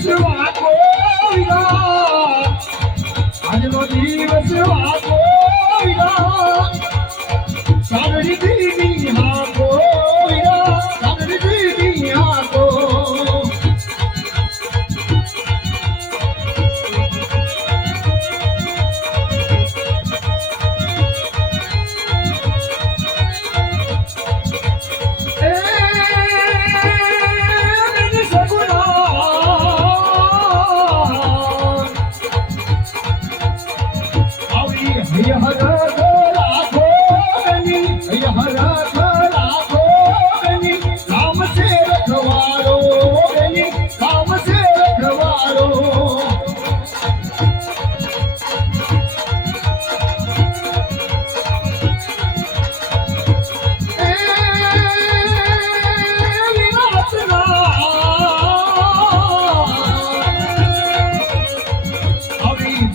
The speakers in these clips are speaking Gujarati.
吃完。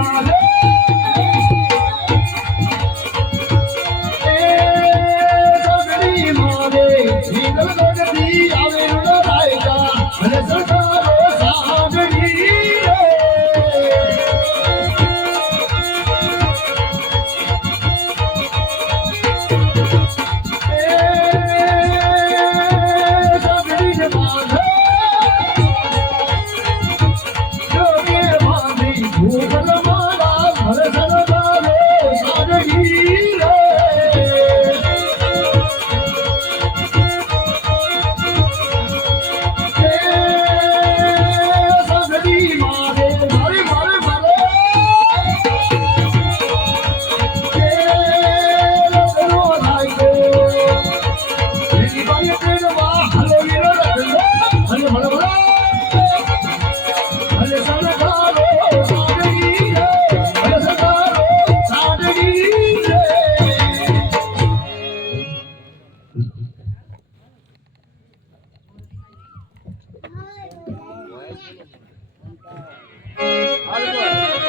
oh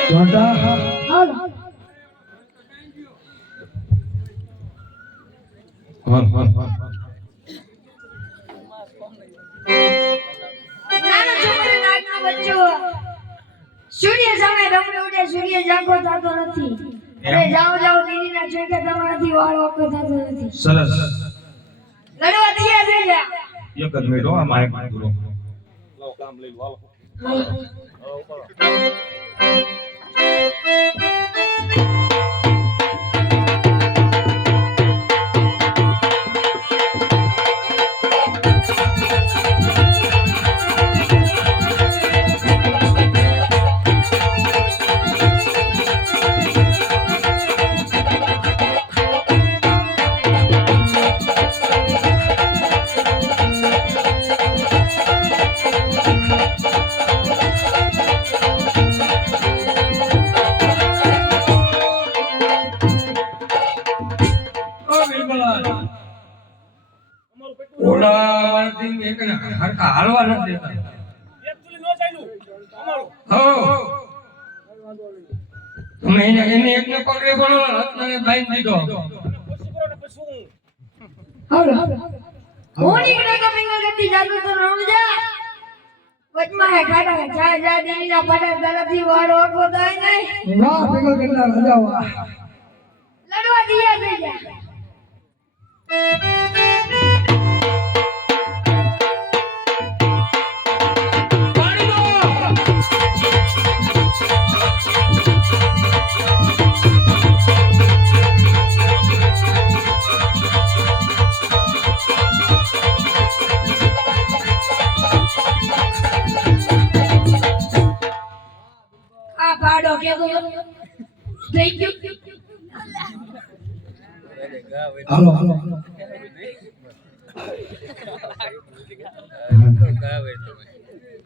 સૂર્ય સામે રમણે ઉડે સૂર્ય જાગો થતો નથી. અરે જાઓ જાઓ દીદીના ચોકે તમારાથી વાળો ઓકો થતો નથી. સરસ. લડવા તૈયાર થઈ જા. એક જ મિનિટ આ માઇક પૂરો. ઓ ઓલા એક ને હાલવા નથી દેતા. તમે એને એને એકને પકડી બોલો રત્નને બાંધી દીધો. હું. નીકળે પિંગલ ગતિ જાદુ તો રમ વચમાં હે ખાડા જા જા દીદીના પાડા તરફથી વાળો ઓકો થાય નહીં. વાહ પેગલ કેટલા રજા લડવા દિયા થઈ જા હતો થઈ ગયું હાલો હાલો હાલો